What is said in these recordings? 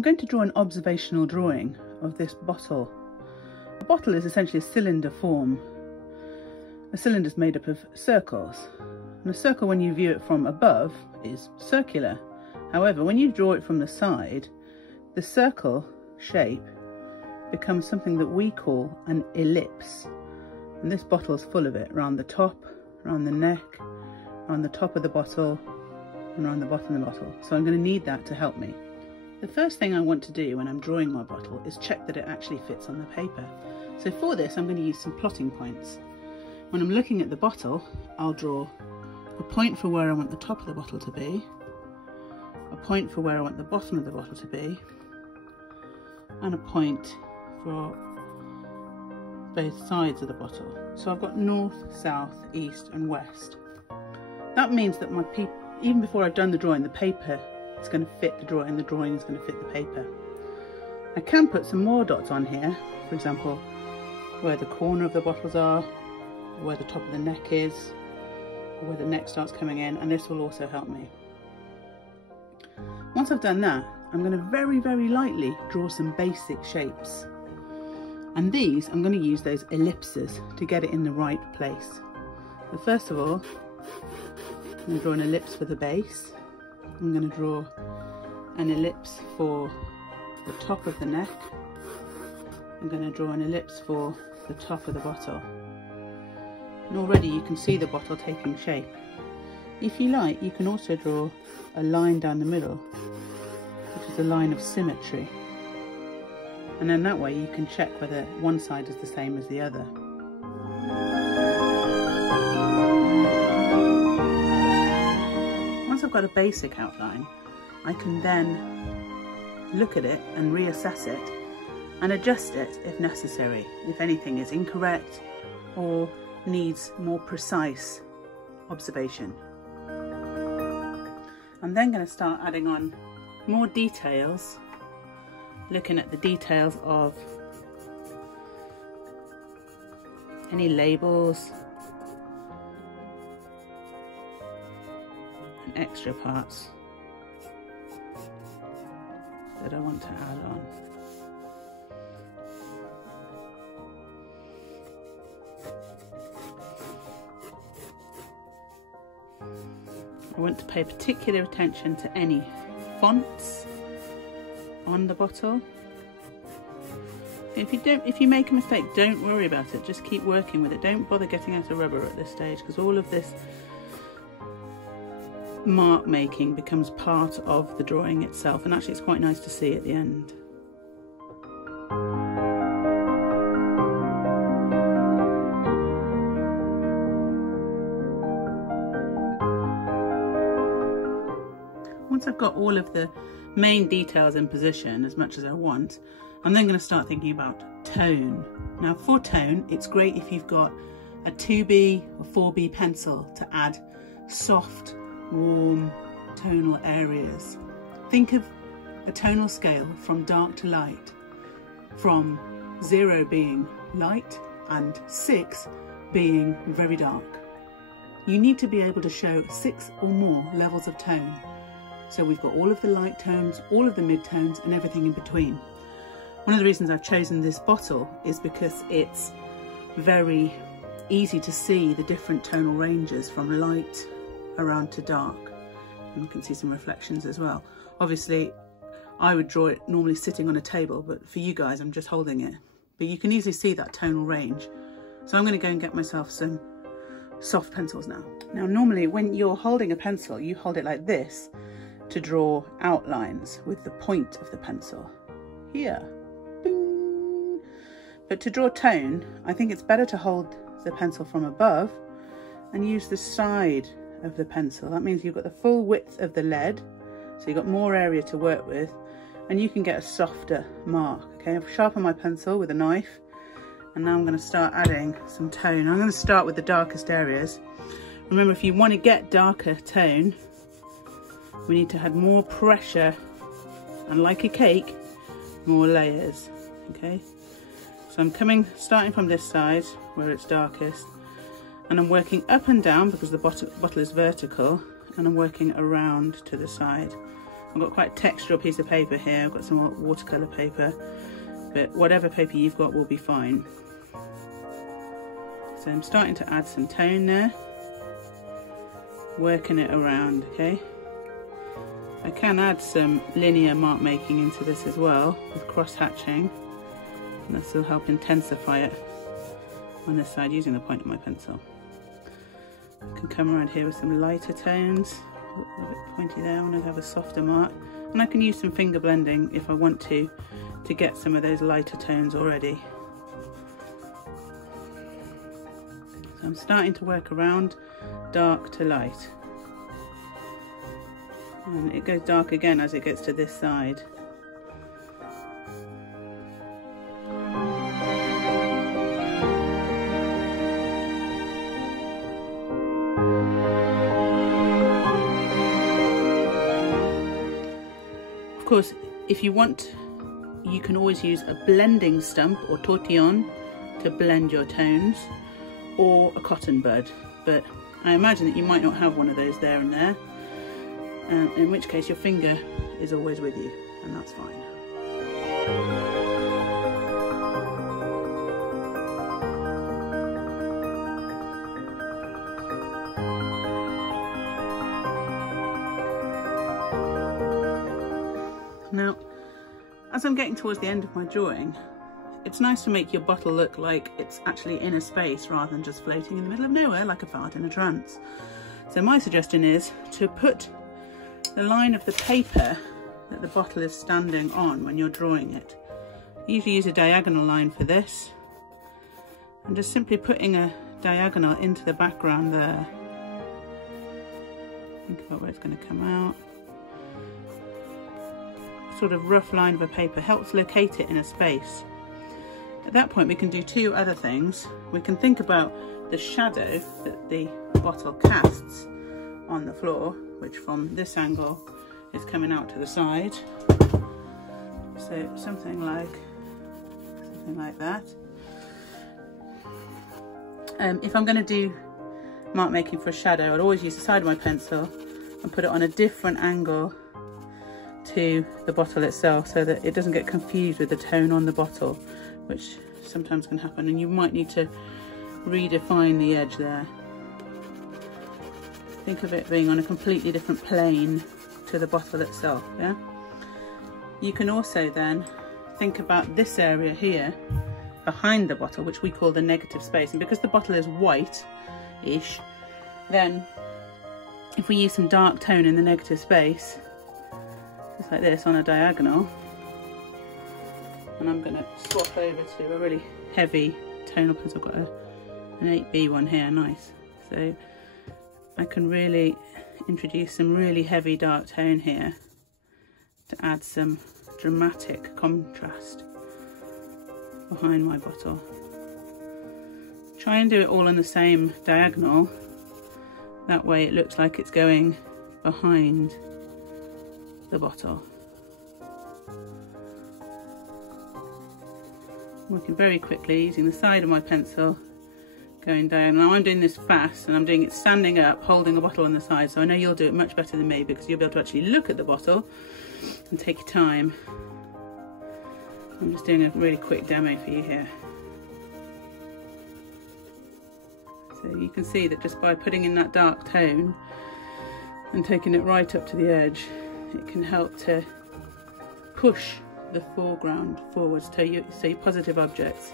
I'm going to draw an observational drawing of this bottle. A bottle is essentially a cylinder form. A cylinder is made up of circles, and a circle, when you view it from above, is circular. However, when you draw it from the side, the circle shape becomes something that we call an ellipse. And this bottle is full of it, around the top, around the neck, around the top of the bottle, and around the bottom of the bottle. So I'm going to need that to help me. The first thing I want to do when I'm drawing my bottle is check that it actually fits on the paper. So for this, I'm going to use some plotting points. When I'm looking at the bottle, I'll draw a point for where I want the top of the bottle to be, a point for where I want the bottom of the bottle to be, and a point for both sides of the bottle. So I've got north, south, east and west. That means that even before I've done the drawing, the paper is going to fit the drawing is going to fit the paper. I can put some more dots on here, for example, where the corner of the bottles are, where the top of the neck is, or where the neck starts coming in, and this will also help me. Once I've done that, I'm going to very, very lightly draw some basic shapes. And these, I'm going to use those ellipses to get it in the right place. So first of all, I'm going to draw an ellipse for the base. I'm going to draw an ellipse for the top of the neck. I'm going to draw an ellipse for the top of the bottle. And already you can see the bottle taking shape. If you like, you can also draw a line down the middle, which is a line of symmetry. And then that way you can check whether one side is the same as the other. Once I've got a basic outline, I can then look at it and reassess it and adjust it if necessary, if anything is incorrect or needs more precise observation. I'm then going to start adding on more details, looking at the details of any labels and extra parts that I want to add on. I want to pay particular attention to any fonts on the bottle. If you make a mistake, don't worry about it, just keep working with it. Don't bother getting out a rubber at this stage, because all of this mark making becomes part of the drawing itself, and actually it's quite nice to see at the end. Once I've got all of the main details in position as much as I want, I'm then going to start thinking about tone. Now for tone, it's great if you've got a 2B or 4B pencil to add soft, warm tonal areas. Think of a tonal scale from dark to light, from 0 being light and 6 being very dark. You need to be able to show 6 or more levels of tone. So we've got all of the light tones, all of the mid-tones and everything in between. One of the reasons I've chosen this bottle is because it's very easy to see the different tonal ranges from light around to dark. And you can see some reflections as well. Obviously, I would draw it normally sitting on a table, but for you guys, I'm just holding it. But you can easily see that tonal range. So I'm going to go and get myself some soft pencils now. Now, normally when you're holding a pencil, you hold it like this to draw outlines with the point of the pencil here. Bing. But to draw tone, I think it's better to hold the pencil from above and use the side of the pencil. That means you've got the full width of the lead, so you've got more area to work with, and you can get a softer mark. Okay, I've sharpened my pencil with a knife, and now I'm going to start adding some tone. I'm going to start with the darkest areas. Remember, if you want to get darker tone, we need to add more pressure, and like a cake, more layers. Okay, so I'm starting from this side where it's darkest, and I'm working up and down because the bottle is vertical, and I'm working around to the side. I've got quite a textural piece of paper here. I've got some watercolour paper, but whatever paper you've got will be fine. So I'm starting to add some tone there, working it around, okay? I can add some linear mark making into this as well with cross hatching, and this will help intensify it on this side using the point of my pencil. I can come around here with some lighter tones, a little bit pointy there. I want to have a softer mark, and I can use some finger blending if I want to get some of those lighter tones already. So I'm starting to work around dark to light, and it goes dark again as it gets to this side. Of course, if you want, you can always use a blending stump or tortillon to blend your tones, or a cotton bud, but I imagine that you might not have one of those there and there, in which case your finger is always with you, and that's fine. Now, as I'm getting towards the end of my drawing, it's nice to make your bottle look like it's actually in a space rather than just floating in the middle of nowhere like a fart in a trance. So my suggestion is to put the line of the paper that the bottle is standing on when you're drawing it. I usually use a diagonal line for this, and just simply putting a diagonal into the background there. Think about where it's going to come out. Sort of rough line of a paper helps locate it in a space. At that point we can do two other things. We can think about the shadow that the bottle casts on the floor, which from this angle is coming out to the side. So something like that. If I'm going to do mark making for a shadow, I'd always use the side of my pencil and put it on a different angle to the bottle itself, so that it doesn't get confused with the tone on the bottle, which sometimes can happen, and you might need to redefine the edge there. Think of it being on a completely different plane to the bottle itself, yeah? You can also then think about this area here behind the bottle, which we call the negative space, and because the bottle is white-ish, then if we use some dark tone in the negative space, just like this on a diagonal, and I'm going to swap over to a really heavy tonal pencil. I've got an 8B one here, nice. So I can really introduce some really heavy dark tone here to add some dramatic contrast behind my bottle. Try and do it all on the same diagonal, that way it looks like it's going behind the bottle. Working very quickly using the side of my pencil, going down. Now I'm doing this fast, and I'm doing it standing up, holding a bottle on the side, so I know you'll do it much better than me because you'll be able to actually look at the bottle and take your time. I'm just doing a really quick demo for you here. So you can see that just by putting in that dark tone and taking it right up to the edge, it can help to push the foreground forwards, so your positive objects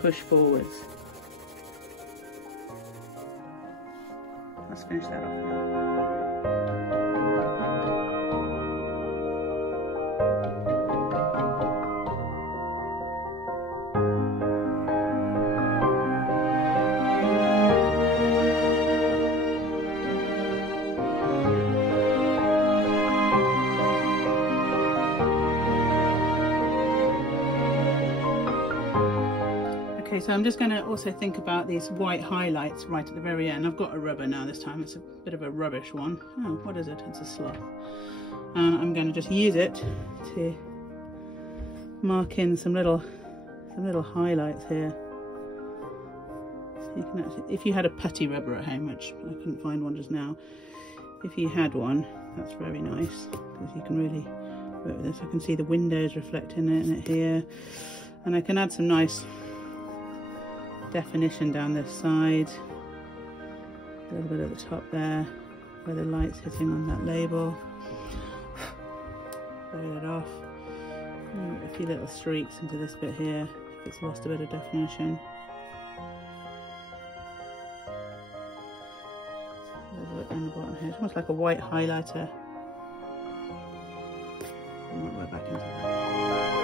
push forwards. Let's finish that off now. Okay, so I'm just going to also think about these white highlights right at the very end. I've got a rubber now this time. It's a bit of a rubbish one. Oh, what is it? It's a sloth. I'm going to just use it to mark in some little highlights here. So you can actually, if you had a putty rubber at home, which I couldn't find one just now, if you had one, that's very nice because you can really work with this. I can see the windows reflecting in it here, and I can add some nice definition down this side, a little bit at the top there where the light's hitting on that label. Bury that off. And a few little streaks into this bit here if it's lost a bit of definition. A little bit down the bottom here. It's almost like a white highlighter. I might work back into that.